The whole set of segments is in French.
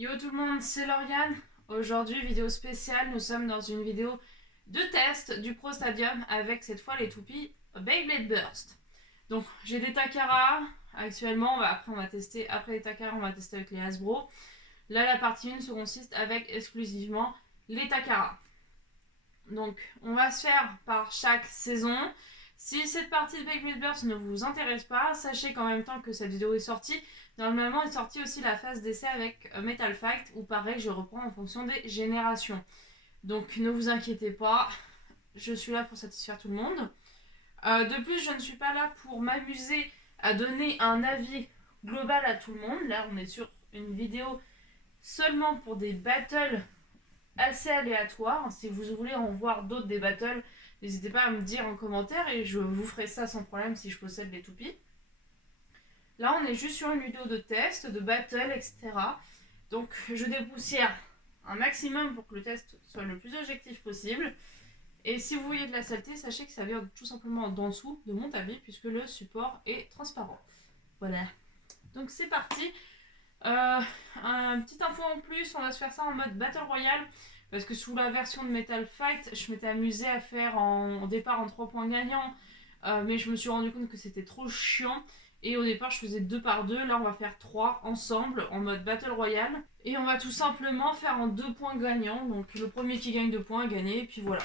Yo tout le monde, c'est Lauriane. Aujourd'hui, vidéo spéciale, nous sommes dans une vidéo de test du Pro Stadium avec cette fois les toupies Beyblade Burst. Donc j'ai des Takara actuellement, après on va tester, après les Takara on va tester avec les Hasbro. Là la partie 1 se consiste avec exclusivement les Takara. Donc on va se faire par chaque saison. Si cette partie de Beyblade Burst ne vous intéresse pas, sachez qu'en même temps que cette vidéo est sortie, normalement est sortie aussi la phase d'essai avec Metal Fight, où pareil je reprends en fonction des générations. Donc ne vous inquiétez pas, je suis là pour satisfaire tout le monde. De plus, je ne suis pas là pour m'amuser à donner un avis global à tout le monde. Là on est sur une vidéo seulement pour des battles assez aléatoires. Si vous voulez en voir d'autres des battles, n'hésitez pas à me dire en commentaire et je vous ferai ça sans problème si je possède les toupies. Là, on est juste sur une vidéo de test, de battle, etc. Donc, je dépoussière un maximum pour que le test soit le plus objectif possible. Et si vous voyez de la saleté, sachez que ça vient tout simplement d'en dessous de mon tapis puisque le support est transparent. Voilà. Donc, c'est parti. Un petit info en plus, on va se faire ça en mode Battle Royale. Parce que sous la version de Metal Fight, je m'étais amusée à faire en départ en 3 points gagnants. Mais je me suis rendu compte que c'était trop chiant. Et au départ, je faisais 2 par 2. Là, on va faire 3 ensemble en mode Battle Royale. Et on va tout simplement faire en 2 points gagnants. Donc le premier qui gagne 2 points a gagné. Et puis voilà.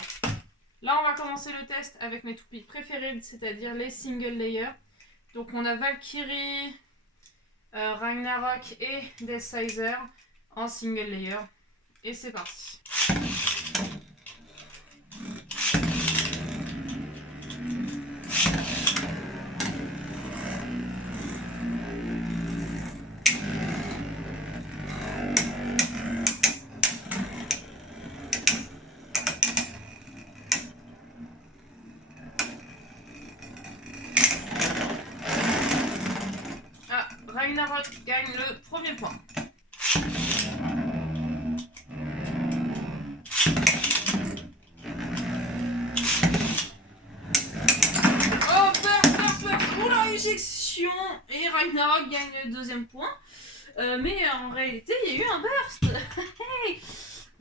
Là, on va commencer le test avec mes toupies préférées, c'est-à-dire les single layers. Donc on a Valkyrie, Ragnarok et Death Sizer en single layer. Et c'est parti. Ah, Ragnarok gagne le premier point. Éjection et Ragnarok gagne le deuxième point. Mais en réalité, il y a eu un burst.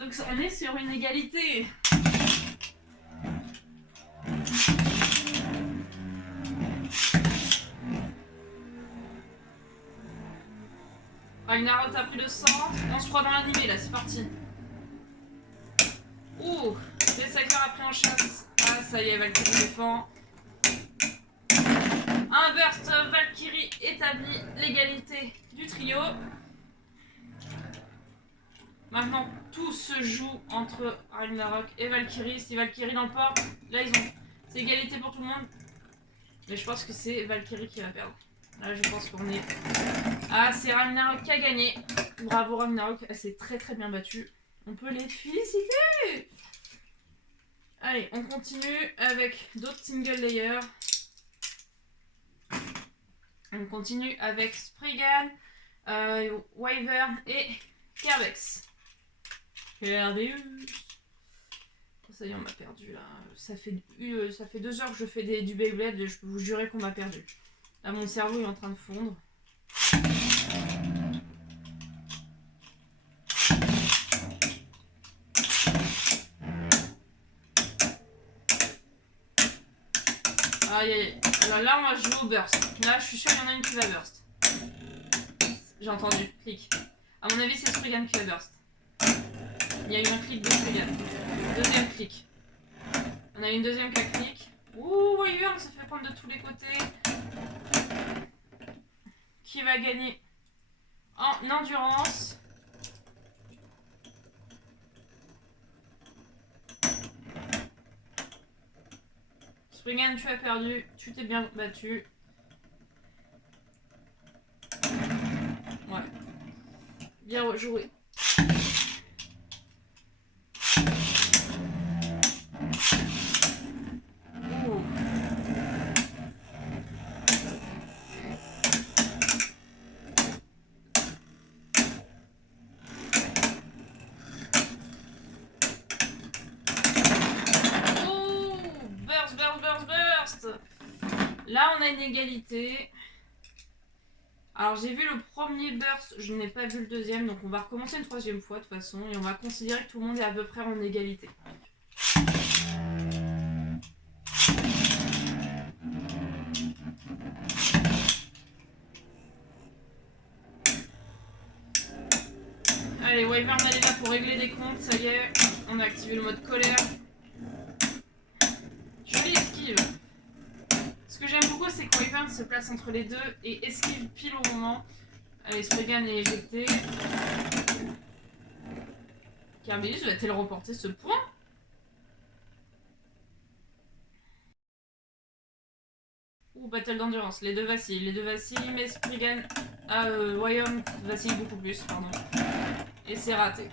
Donc on est sur une égalité. Ragnarok a pris le centre. On se croit dans l'animé là, c'est parti. Ouh, les Saker a pris en chasse. Ah, ça y est, Valkyrie défend. Un burst, Valkyrie établit l'égalité du trio. Maintenant, tout se joue entre Ragnarok et Valkyrie. Si Valkyrie l'emporte, là ils ont... C'est égalité pour tout le monde. Mais je pense que c'est Valkyrie qui va perdre. Là, je pense qu'on est... Ah, c'est Ragnarok qui a gagné. Bravo Ragnarok, elle s'est très très bien battue. On peut les féliciter. Allez, on continue avec d'autres single layers. On continue avec Spriggan, Wyvern et Kerbex. Kerbeus. Ça y est, on m'a perdu là. Ça fait 2 heures que je fais du Beyblade et je peux vous jurer qu'on m'a perdu. Là, mon cerveau est en train de fondre. Aïe aïe. Là, on va jouer au burst. Là, je suis sûre qu'il y en a une qui va burst. J'ai entendu. Clic. A mon avis, c'est Spriggan qui va burst. Il y a eu un clic de Spriggan. Deuxième clic. On a une deuxième qui a clic. Ouh, Wyvern se fait prendre de tous les côtés. Qui va gagner en endurance? Spriggan, tu as perdu. Tu t'es bien battu. Ouais. Bien joué. Là, on a une égalité. Alors j'ai vu le premier burst, je n'ai pas vu le deuxième, donc on va recommencer une troisième fois de toute façon, et on va considérer que tout le monde est à peu près en égalité. Allez, Wyvern elle est là pour régler des comptes, ça y est, on a activé le mode colère. Jolie esquive. Ce que j'aime beaucoup, c'est que Wyvern se place entre les deux et esquive pile au moment. Allez, Spriggan est éjecté. Carmelius va-t-elle remporter ce point? Ou battle d'endurance, les deux vacillent, mais Spriggan, Wyvern vacille beaucoup plus, pardon. Et c'est raté.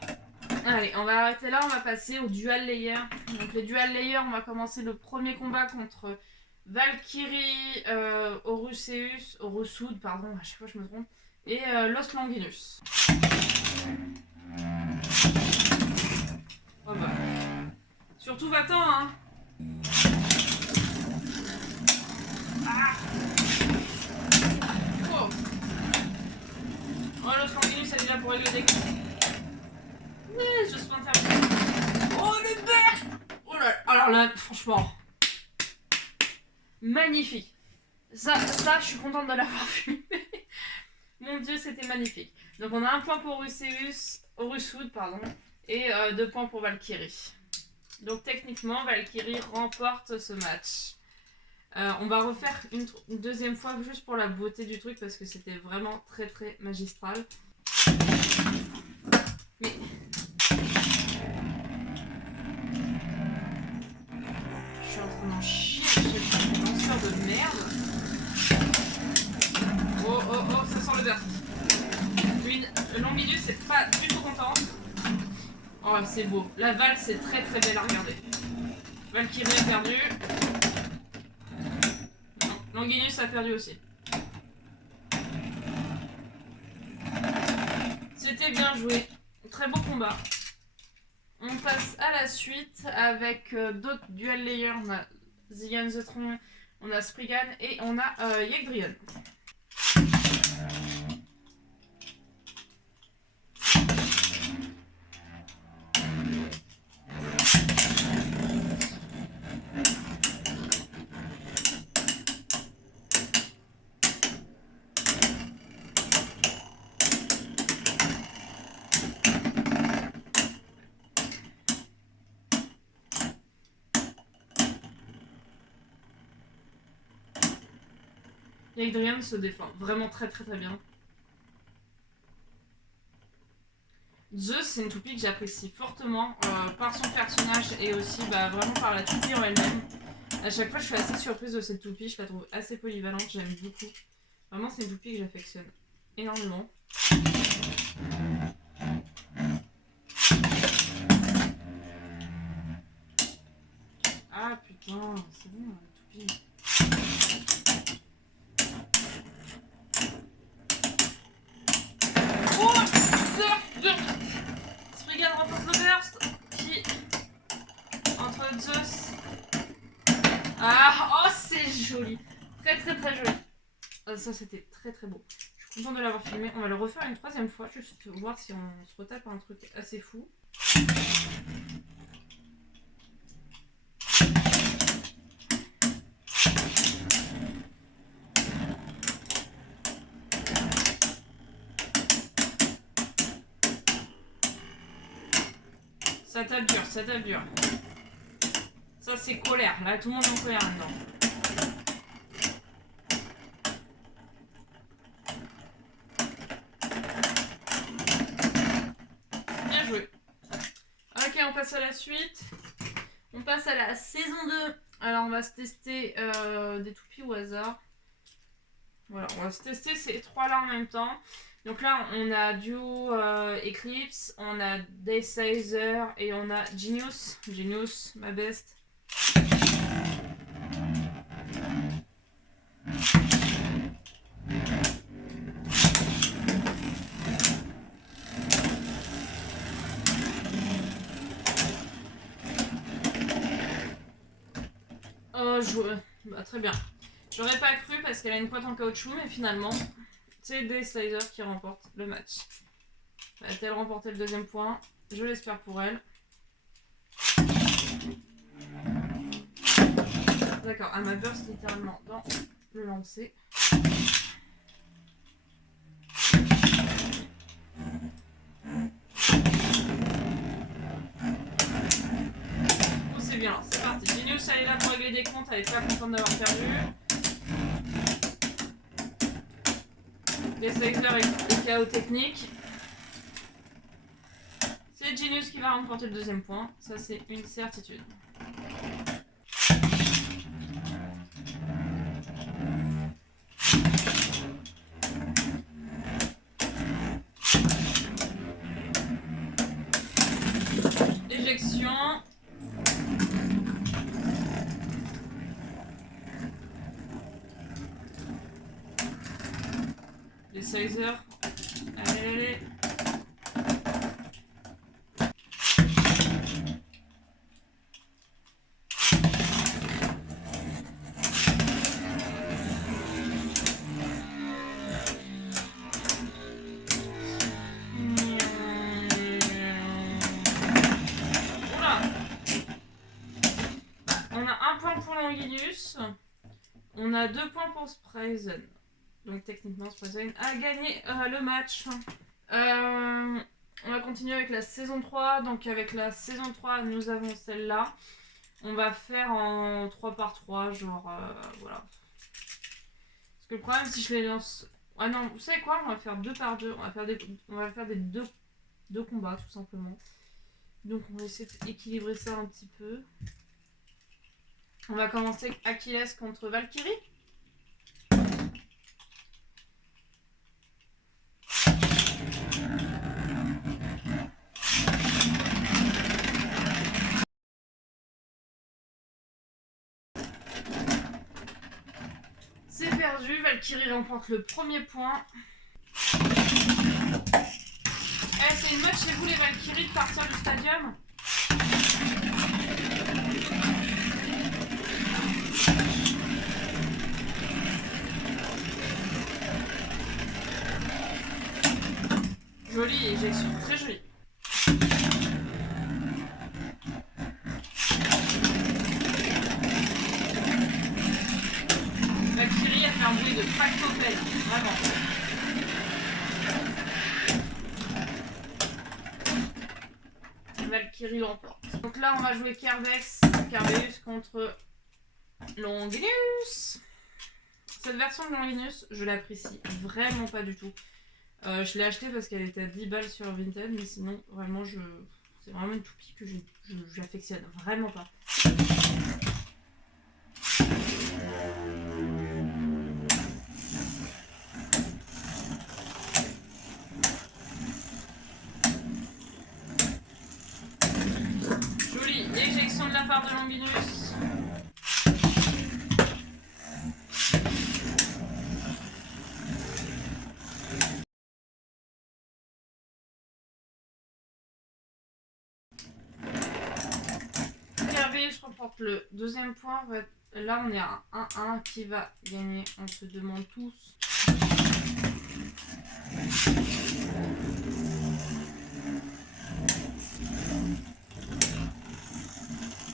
Allez, on va arrêter là, on va passer au dual layer. Donc les dual layers, on va commencer le premier combat contre Valkyrie, Orusud, pardon, à chaque fois je me trompe, et Los Longinus. Oh bah. Surtout va-t'en, hein. Ah. Oh. Oh, Los Longinus, elle est là pour régler des comptes. Ouais, je suis intervenu. Oh, le burst. Oh là, alors là, franchement, magnifique. Ça, je suis contente de l'avoir filmé. Mon dieu, c'était magnifique. Donc on a un point pour Orusud, pardon, et 2 points pour Valkyrie. Donc techniquement, Valkyrie remporte ce match. On va refaire une deuxième fois juste pour la beauté du truc parce que c'était vraiment très très magistral. Mais... je suis en train d'en chier, ce lanceur de merde. Oh oh oh, ça sent le burst. Longinus c'est pas du tout contente. Oh c'est beau, la valse c'est très très belle à regarder. Valkyrie a perdu. Non, Longinus a perdu aussi. C'était bien joué, très beau combat. On passe à la suite avec d'autres dual layers. On a Zillian the Tron, on a Spriggan et on a Yegdrion. Yegdrion se défend vraiment très très très bien. Zeus, c'est une toupie que j'apprécie fortement par son personnage et aussi vraiment par la toupie en elle-même. À chaque fois, je suis assez surprise de cette toupie, je la trouve assez polyvalente, j'aime beaucoup. Vraiment, c'est une toupie que j'affectionne énormément. Ah putain, c'est bon, la toupie. Spriggan remporte le burst qui entre Zeus. Ah, oh c'est joli, très très très joli. Ça c'était très très beau. Je suis contente de l'avoir filmé. On va le refaire une troisième fois juste pour voir si on se retape un truc assez fou. Ça tape dur, ça tape dur. Ça c'est colère, là tout le monde est en colère maintenant. Bien joué. Ok, on passe à la suite. On passe à la saison 2. Alors on va se tester des toupies au hasard. Voilà, on va se tester ces trois-là en même temps. Donc là, on a Duo Eclipse, on a Daysizer et on a Genius. Genius, ma best. Très bien. J'aurais pas cru parce qu'elle a une pointe en caoutchouc, mais finalement, c'est Destalizer qui remporte le match. Va-t-elle remporter le deuxième point? Je l'espère pour elle. D'accord, elle m'a burst littéralement dans le lancer. C'est bien, c'est parti. Genius, elle est là pour régler des comptes, elle est pas contente d'avoir perdu. Destalizer est KO technique. C'est Genius qui va remporter le deuxième point, ça c'est une certitude. Éjection. Les sizers. Allez, allez. Longinus. On a 2 points pour Sprazen. Donc techniquement Sprazen a gagné le match. On va continuer avec la saison 3. Donc avec la saison 3, nous avons celle-là. On va faire en 3 par 3, genre voilà. Parce que le problème, si je les lance... Ah non, vous savez quoi? On va faire 2 par 2. On va faire des deux combats, tout simplement. Donc on va essayer d'équilibrer ça un petit peu. On va commencer avec Achilles contre Valkyrie. C'est perdu, Valkyrie remporte le premier point. C'est une mode chez vous les Valkyries de partir du stadium? Jolie éjection, très jolie. Valkyrie a fait un bruit de tractopelle, vraiment. Valkyrie l'emporte. Donc là, on va jouer Kerbeus contre Longinus. Cette version de Longinus, je l'apprécie vraiment pas du tout. Je l'ai acheté parce qu'elle était à 10 balles sur Vinted, mais sinon, vraiment, c'est vraiment une toupie que j'affectionne vraiment pas. Jolie éjection de la part de Longinus. Je remporte le deuxième point. Là, on est à 1-1 qui va gagner. On se demande tous.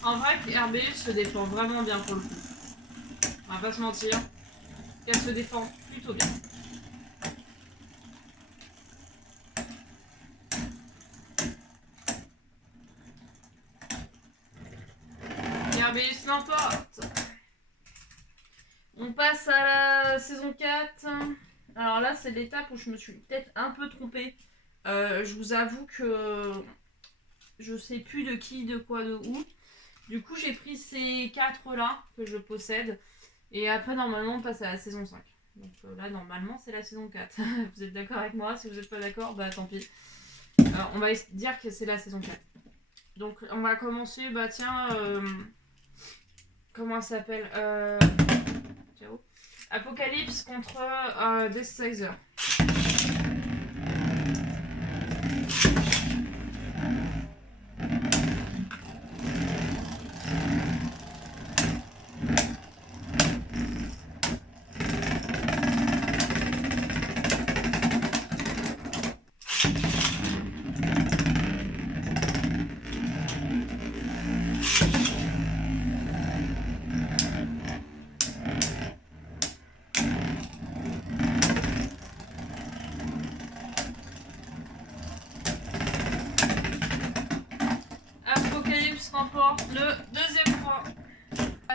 En vrai, RBU se défend vraiment bien pour le coup. On va pas se mentir. Elle se défend plutôt bien. RBS l'emporte. On passe à la saison 4. Alors là, c'est l'étape où je me suis peut-être un peu trompée. Je vous avoue que je sais plus de qui, de quoi, de où. Du coup, j'ai pris ces 4 là que je possède. Et après, normalement, on passe à la saison 5. Donc là, normalement, c'est la saison 4. Vous êtes d'accord avec moi? Si vous n'êtes pas d'accord, bah tant pis. On va dire que c'est la saison 4. Donc, on va commencer, bah tiens... comment ça s'appelle ciao. Apocalypse contre Destalizer.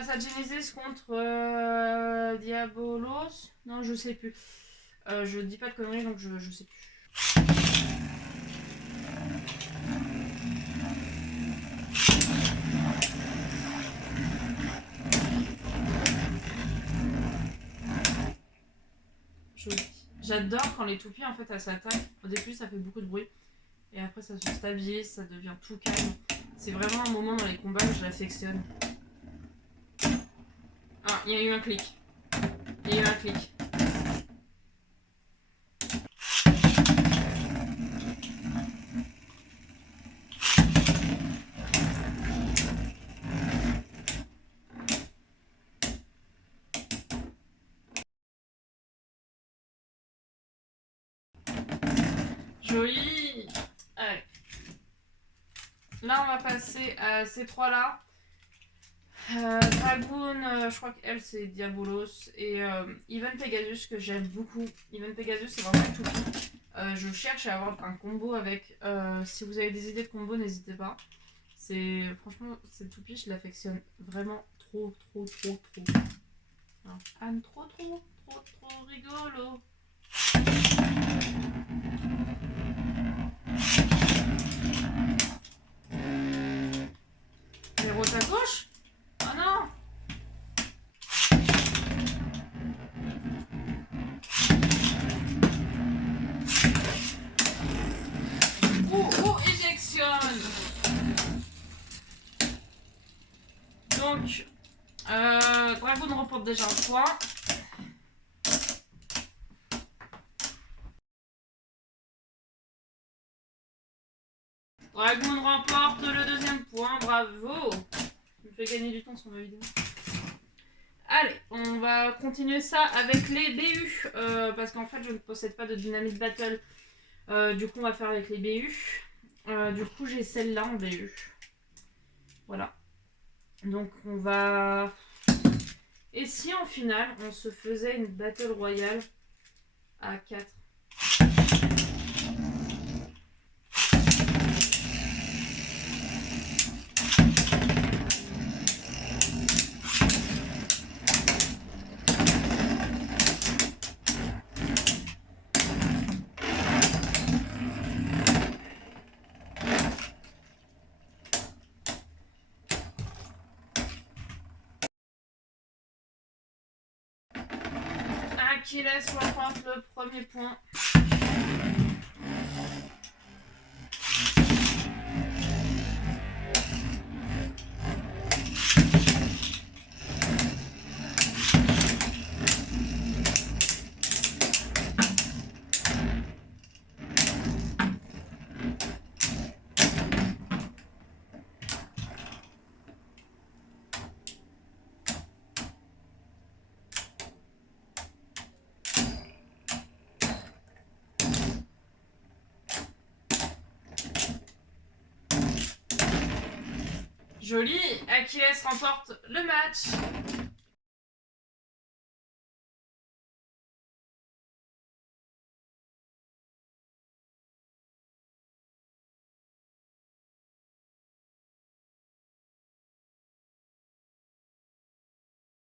face à Genesis contre Diabolos. Non, je sais plus. Je dis pas de conneries, donc je sais plus. Joli. J'adore quand les toupies en fait elles s'attaquent. Au début ça fait beaucoup de bruit. Et après ça se stabilise, ça devient tout calme. C'est vraiment un moment dans les combats que je l'affectionne. Ah, il y a eu un clic. Il y a eu un clic. Joli. Allez. Là, on va passer à ces trois-là. Dragoon, je crois qu'elle, c'est Diabolos. Et Even Pegasus, que j'aime beaucoup. Even Pegasus, c'est vraiment une toupie. Je cherche à avoir un combo avec. Si vous avez des idées de combo, n'hésitez pas. Franchement, cette toupie, je l'affectionne vraiment trop. Alors, Anne, trop rigolo. Les routes à gauche? Oh non! Éjectionne! Donc, Dragoon remporte déjà un point. Dragoon remporte le deuxième point, bravo! Je me fais gagner du temps sur ma vidéo. Allez, on va continuer ça avec les BU, parce qu'en fait je ne possède pas de Dynamite Battle, du coup on va faire avec les BU. Du coup j'ai celle-là en BU. Voilà. Donc on va... Et si en finale on se faisait une Battle Royale à 4? Achilles remporte le premier point. Joli, Achilles remporte le match.